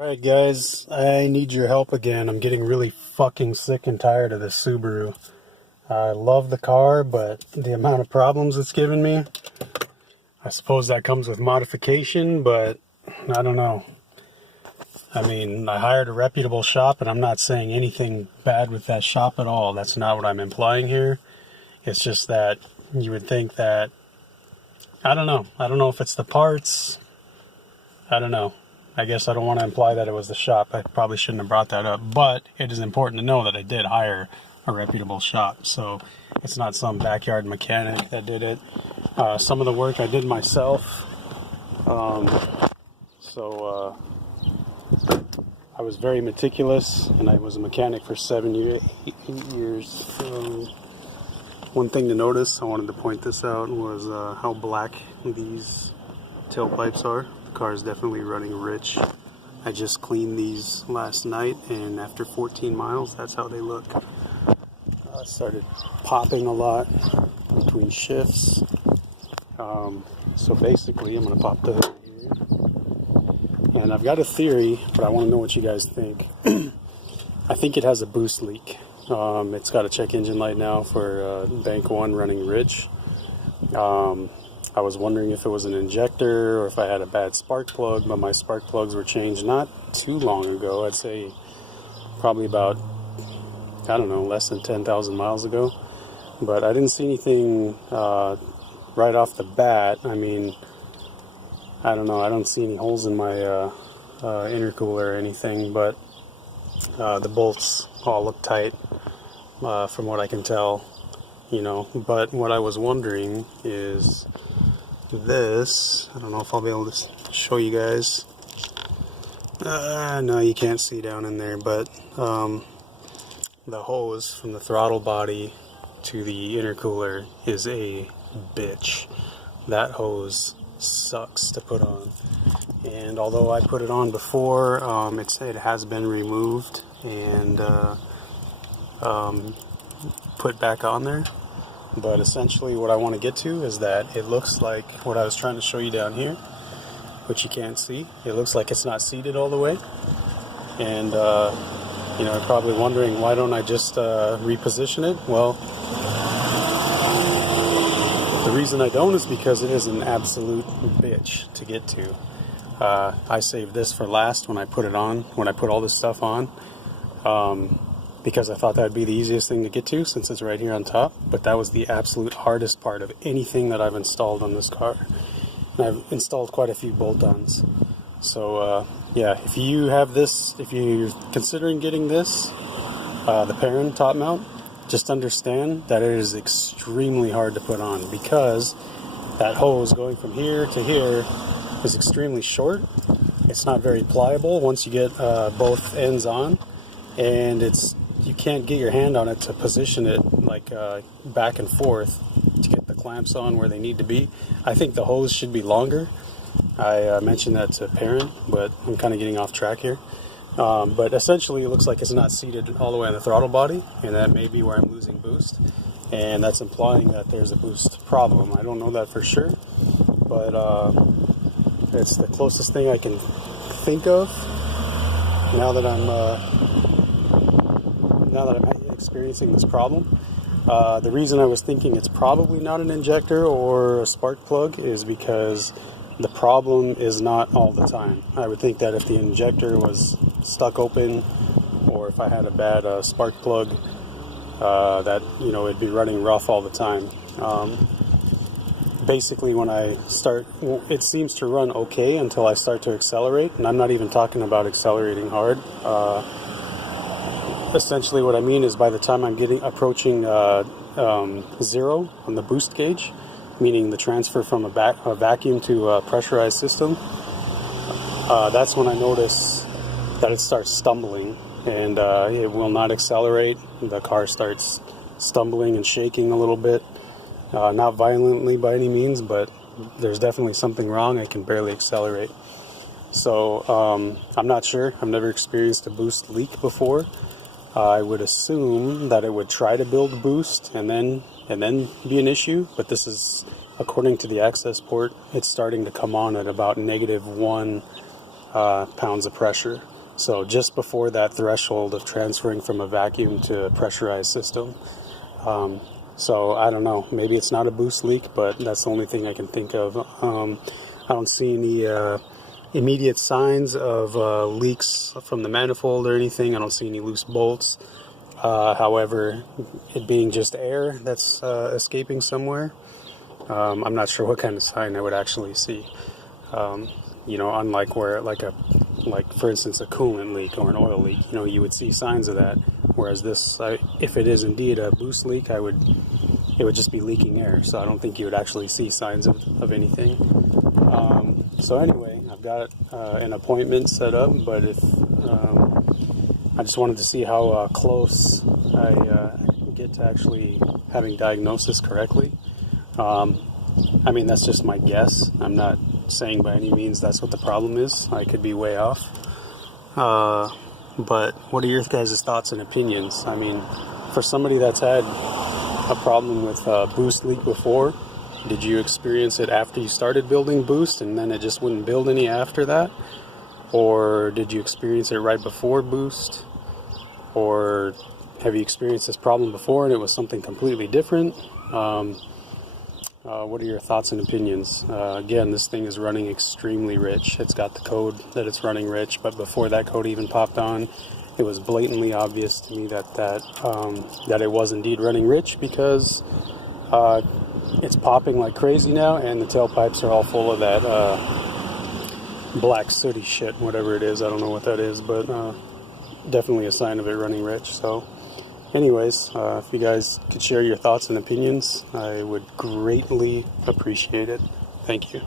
Alright guys, I need your help again. I'm getting really fucking sick and tired of this Subaru. I love the car, but the amount of problems it's given me, I suppose that comes with modification, but I don't know. I mean, I hired a reputable shop, and I'm not saying anything bad with that shop at all. That's not what I'm implying here. It's just that you would think that, I don't know. I don't know if it's the parts. I don't know. I guess I don't want to imply that it was the shop. I probably shouldn't have brought that up. But it is important to know that I did hire a reputable shop. So it's not some backyard mechanic that did it. Some of the work I did myself. I was very meticulous, and I was a mechanic for 8 years. One thing to notice, I wanted to point this out, was how black these tailpipes are. The car is definitely running rich. I just cleaned these last night, and after 14 miles, that's how they look. I started popping a lot between shifts. So basically, I'm going to pop the hood here. And I've got a theory, but I want to know what you guys think. I think it has a boost leak. It's got a check engine light now for bank 1 running rich. I was wondering if it was an injector or if I had a bad spark plug, but my spark plugs were changed not too long ago. I'd say probably about, I don't know, less than 10,000 miles ago. But I didn't see anything right off the bat. I mean, I don't know. I don't see any holes in my intercooler or anything, but the bolts all look tight from what I can tell, you know. But what I was wondering is this. I don't know if I'll be able to show you guys. No, you can't see down in there, but the hose from the throttle body to the intercooler is a bitch. That hose sucks to put on, and although I put it on before, it has been removed and put back on there. But essentially what I want to get to is that it looks like what I was trying to show you down here, which you can't see. It looks like it's not seated all the way, and you know, you're probably wondering, why don't I just reposition it? Well, the reason I don't is because it is an absolute bitch to get to. I saved this for last when I put it on, when I put all this stuff on, because I thought that would be the easiest thing to get to since it's right here on top. But that was the absolute hardest part of anything that I've installed on this car. And I've installed quite a few bolt-ons. So yeah, if you have this, if you're considering getting this, the Perrin top mount, just understand that it is extremely hard to put on, because that hose going from here to here is extremely short. It's not very pliable once you get both ends on, and you can't get your hand on it to position it like back and forth to get the clamps on where they need to be. I think the hose should be longer. I mentioned that to Perrin, but I'm kind of getting off track here. But essentially, it looks like it's not seated all the way on the throttle body, and that may be where I'm losing boost, and that's implying that there's a boost problem. I don't know that for sure, but it's the closest thing I can think of now that I'm experiencing this problem. The reason I was thinking it's probably not an injector or a spark plug is because the problem is not all the time. I would think that if the injector was stuck open, or if I had a bad spark plug, that, you know, it'd be running rough all the time. Basically, when I start, it seems to run okay until I start to accelerate, and I'm not even talking about accelerating hard. Essentially, what I mean is by the time I'm approaching 0 on the boost gauge, meaning the transfer from a vacuum to a pressurized system, that's when I notice that it starts stumbling, and it will not accelerate. The car starts stumbling and shaking a little bit, not violently by any means, but there's definitely something wrong. I can barely accelerate. So I'm not sure. I've never experienced a boost leak before. I would assume that it would try to build boost and then be an issue, but this is, according to the Accessport, it's starting to come on at about -1 pounds of pressure. So just before that threshold of transferring from a vacuum to a pressurized system. So I don't know, maybe it's not a boost leak, but that's the only thing I can think of. I don't see any immediate signs of leaks from the manifold or anything. I don't see any loose bolts. However, it being just air that's escaping somewhere, I'm not sure what kind of sign I would actually see. You know, unlike where like for instance a coolant leak or an oil leak, you know, you would see signs of that. Whereas this, if it is indeed a boost leak, it would just be leaking air. So I don't think you would actually see signs of anything. So anyway, I've got an appointment set up, but if I just wanted to see how close I get to actually having diagnosis correctly. I mean, that's just my guess. I'm not saying by any means that's what the problem is. I could be way off. But what are your guys' thoughts and opinions? I mean, for somebody that's had a problem with boost leak before, did you experience it after you started building boost and then it just wouldn't build any after that? Or did you experience it right before boost? Or have you experienced this problem before and it was something completely different? What are your thoughts and opinions? Again, this thing is running extremely rich. It's got the code that it's running rich, but before that code even popped on, it was blatantly obvious to me that it was indeed running rich, because it's popping like crazy now, and the tailpipes are all full of that black sooty shit, whatever it is. I don't know what that is, but definitely a sign of it running rich. So anyways, if you guys could share your thoughts and opinions, I would greatly appreciate it. Thank you.